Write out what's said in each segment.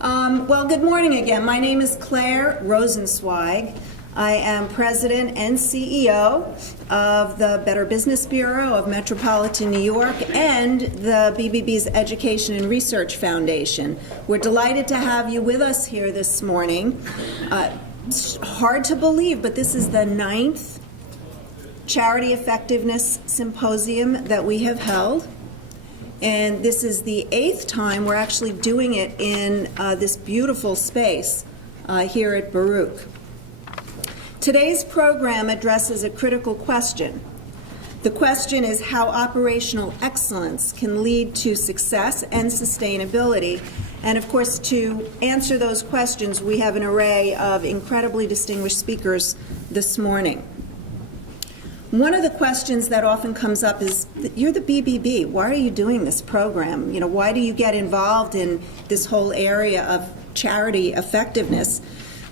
Well, good morning again. My name is Claire Rosenzweig. I am President and CEO of the Better Business Bureau of Metropolitan New York and the BBB's Education and Research Foundation. We're delighted to have you with us here this morning. It's hard to believe, but this is the 9th Charity Effectiveness Symposium that we have held. And this is the 8th time we're actually doing it in this beautiful space here at Baruch. Today's program addresses a critical question. The question is how operational excellence can lead to success and sustainability. And of course, to answer those questions, we have an array of incredibly distinguished speakers this morning. One of the questions that often comes up is, you're the BBB, why are you doing this program? You know, why do you get involved in this whole area of charity effectiveness?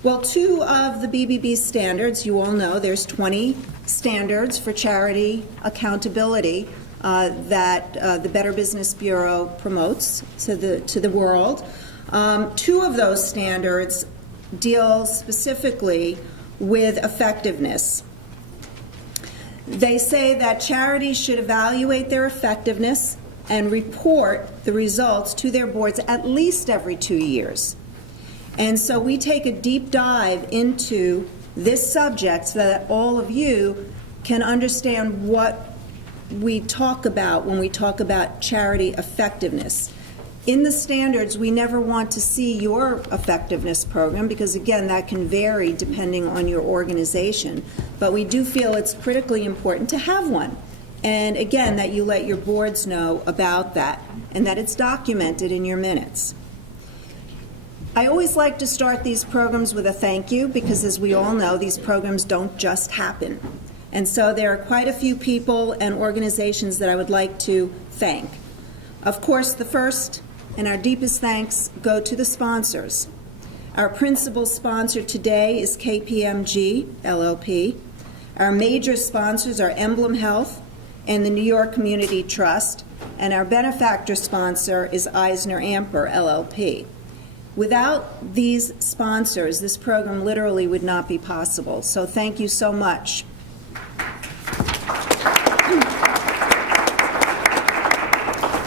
Well, two of the BBB standards, you all know, there's 20 standards for charity accountability that the Better Business Bureau promotes to the world. Two of those standards deal specifically with effectiveness. They say that charities should evaluate their effectiveness and report the results to their boards at least every 2 years. And so we take a deep dive into this subject so that all of you can understand what we talk about when we talk about charity effectiveness. In the standards, we never want to see your effectiveness program because, again, that can vary depending on your organization. But we do feel it's critically important to have one. And, again, that you let your boards know about that and that it's documented in your minutes. I always like to start these programs with a thank you because, as we all know, these programs don't just happen. And so there are quite a few people and organizations that I would like to thank. Of course, the first and our deepest thanks go to the sponsors. Our principal sponsor today is KPMG LLP. Our major sponsors are Emblem Health and the New York Community Trust, and our benefactor sponsor is EisnerAmper LLP. Without these sponsors, this program literally would not be possible. So thank you so much.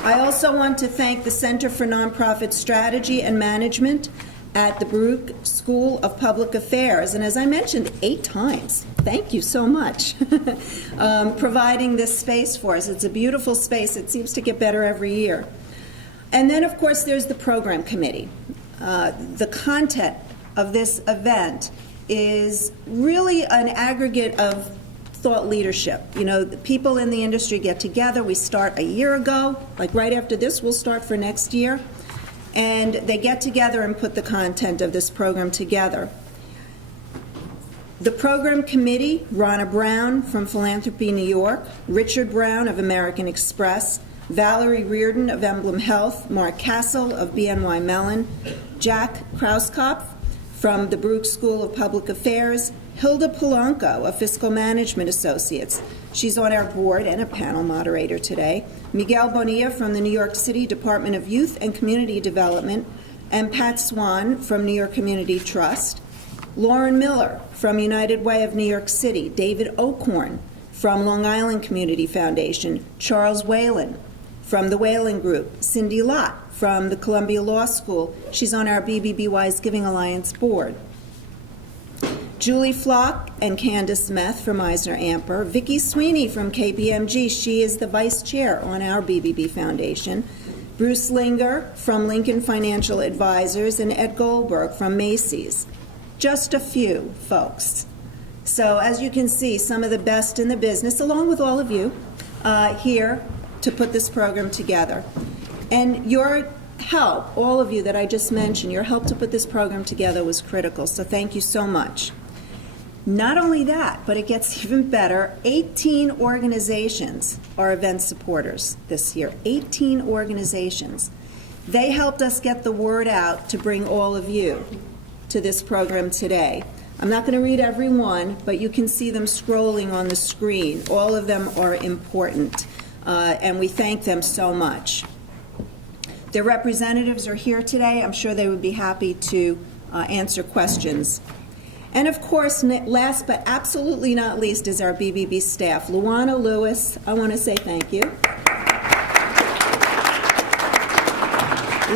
I also want to thank the Center for Nonprofit Strategy and Management at the Baruch School of Public Affairs, and as I mentioned 8 times, thank you so much, providing this space for us. It's a beautiful space. It seems to get better every year. And then, of course, there's the program committee. The content of this event is really an aggregate of thought leadership. You know, the people in the industry get together. We start a year ago, like right after this, we'll start for next year. And they get together and put the content of this program together. The program committee, Ronna Brown from Philanthropy New York, Richard Brown of American Express, Valerie Reardon of Emblem Health, Mark Castle of BNY Mellon, Jack Krauskopf from the Baruch School of Public Affairs, Hilda Polanco of Fiscal Management Associates. She's on our board and a panel moderator today. Miguel Bonilla from the New York City Department of Youth and Community Development, and Pat Swan from New York Community Trust. Lauren Miller from United Way of New York City. David Oakhorn from Long Island Community Foundation. Charles Whalen from the Whalen Group. Cindy Lott from the Columbia Law School. She's on our BBB Wise Giving Alliance board. Julie Flock and Candace Meth from EisnerAmper. Vicki Sweeney from KPMG. She is the vice chair on our BBB Foundation. Bruce Linger from Lincoln Financial Advisors, and Ed Goldberg from Macy's. Just a few folks. So as you can see, some of the best in the business, along with all of you, here to put this program together. And your help, all of you that I just mentioned, your help to put this program together was critical. So thank you so much. Not only that, but it gets even better. 18 organizations are event supporters this year. 18 organizations. They helped us get the word out to bring all of you to this program today. I'm not going to read every one, but you can see them scrolling on the screen. All of them are important, and we thank them so much. Their representatives are here today. I'm sure they would be happy to answer questions. And of course, last but absolutely not least is our BBB staff. Luana Lewis, I want to say thank you.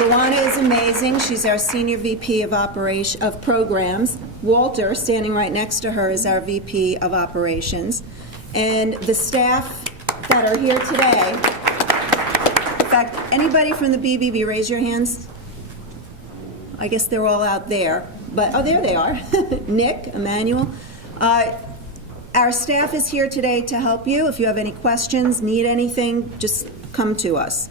Luana is amazing. She's our Senior VP of Programs. Walter, standing right next to her, is our VP of Operations. And the staff that are here today, in fact, anybody from the BBB, raise your hands. I guess they're all out there. But, oh, there they are. Nick, Emmanuel. Our staff is here today to help you. If you have any questions, need anything, just come to us.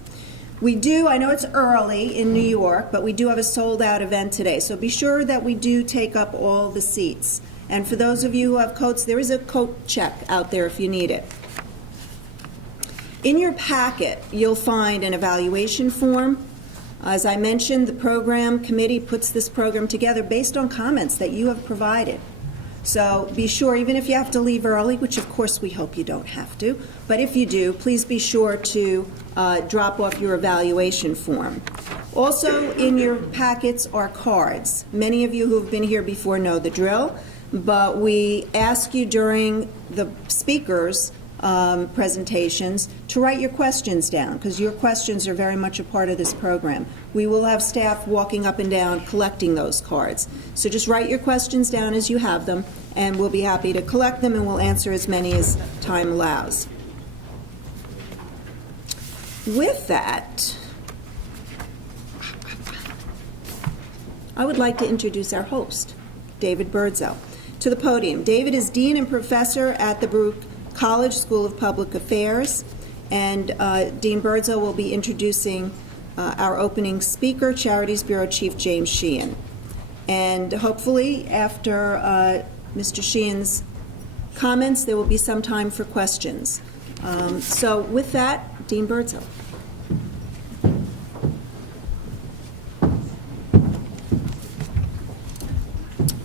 We do, I know it's early in New York, but we do have a sold-out event today. So be sure that we do take up all the seats. And for those of you who have coats, there is a coat check out there if you need it. In your packet, you'll find an evaluation form. As I mentioned, the program committee puts this program together based on comments that you have provided. So be sure, even if you have to leave early, which of course we hope you don't have to, but if you do, please be sure to drop off your evaluation form. Also in your packets are cards. Many of you who have been here before know the drill, but we ask you during the speakers' presentations to write your questions down, because your questions are very much a part of this program. We will have staff walking up and down collecting those cards. So just write your questions down as you have them, and we'll be happy to collect them, and we'll answer as many as time allows. With that, I would like to introduce our host, David Birdsell, to the podium. David is Dean and Professor at the Baruch College School of Public Affairs, and Dean Birdsell will be introducing our opening speaker, Charities Bureau Chief James Sheehan. And hopefully, after Mr. Sheehan's comments, there will be some time for questions. So with that, Dean Birdsell.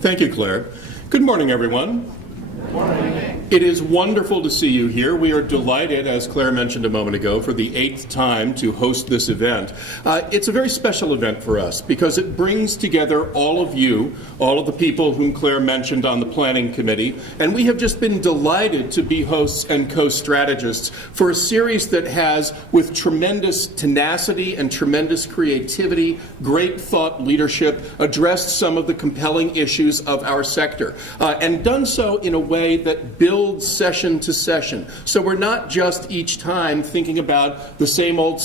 Thank you, Claire. Good morning, everyone. Good morning. It is wonderful to see you here. We are delighted, as Claire mentioned a moment ago, for the 8th time to host this event. It's a very special event for us because it brings together all of you, all of the people whom Claire mentioned on the planning committee, and we have just been delighted to be hosts and co-strategists for a series that has, with tremendous tenacity and tremendous creativity, great thought leadership, addressed some of the compelling issues of our sector, and done so in a way that builds session to session. So we're not just each time thinking about the same old,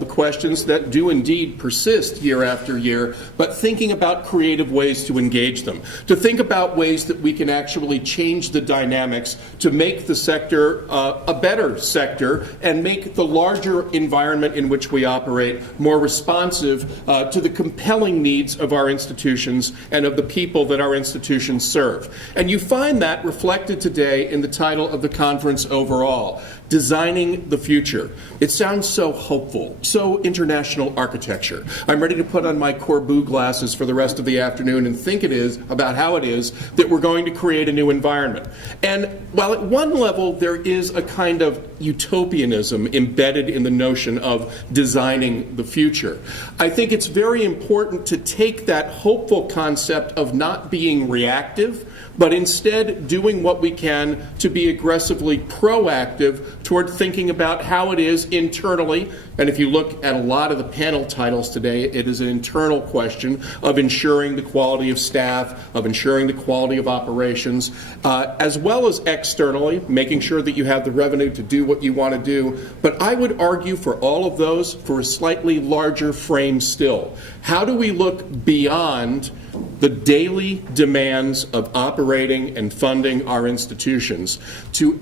the questions that do indeed persist year after year, but thinking about creative ways to engage them, to think about ways that we can actually change the dynamics to make the sector a better sector and make the larger environment in which we operate more responsive to the compelling needs of our institutions and of the people that our institutions serve. And you find that reflected today in the title of the conference overall, Designing the Future. It sounds so hopeful, so international architecture. I'm ready to put on my Corbu glasses for the rest of the afternoon and think about how it is that we're going to create a new environment. And while at one level there is a kind of utopianism embedded in the notion of designing the future, I think it's very important to take that hopeful concept of not being reactive, but instead doing what we can to be aggressively proactive toward thinking about how it is internally. And if you look at a lot of the panel titles today, it is an internal question of ensuring the quality of staff, of ensuring the quality of operations, as well as externally, making sure that you have the revenue to do what you want to do. But I would argue for all of those for a slightly larger frame still. How do we look beyond the daily demands of operating and funding our institutions to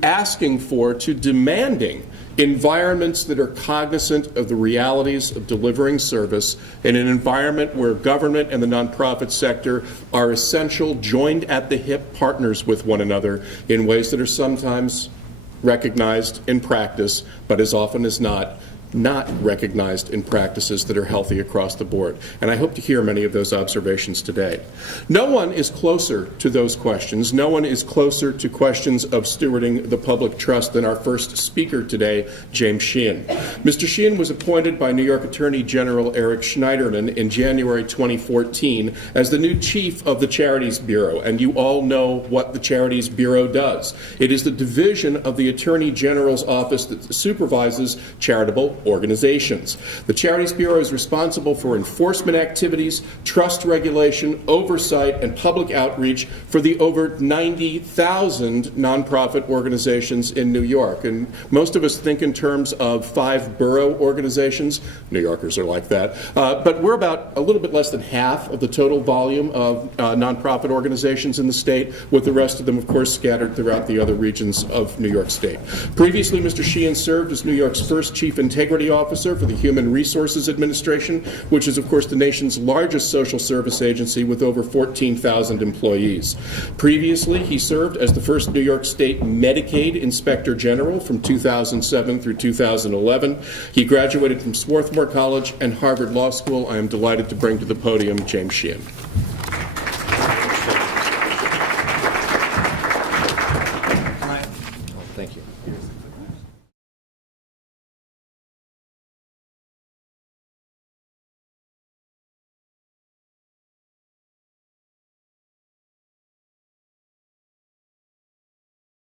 demanding environments that are cognizant of the realities of delivering service in an environment where government and the nonprofit sector are essential, joined at the hip partners with one another in ways that are sometimes recognized in practice, but as often as not not recognized in practices that are healthy across the board. And I hope to hear many of those observations today. No one is closer to those questions. No one is closer to questions of stewarding the public trust than our first speaker today, James Sheehan. Mr. Sheehan was appointed by New York Attorney General Eric Schneiderman in January 2014 as the new chief of the Charities Bureau. And you all know what the Charities Bureau does. It is the division of the Attorney General's office that supervises charitable organizations. The Charities Bureau is responsible for enforcement activities, trust regulation, oversight, and public outreach for the over 90,000 nonprofit organizations in New York. And most of us think in terms of 5 borough organizations. New Yorkers are like that. But we're about a little bit less than half of the total volume of nonprofit organizations in the state, with the rest of them, of course, scattered throughout the other regions of New York State. Previously, Mr. Sheehan served as New York's first Chief Integrity Officer for the Human Resources Administration, which is, of course, the nation's largest social service agency with over 14,000 employees. Previously, he served as the first New York State Medicaid Inspector General from 2007 through 2011. He graduated from Swarthmore College and Harvard Law School. I am delighted to bring to the podium James Sheehan.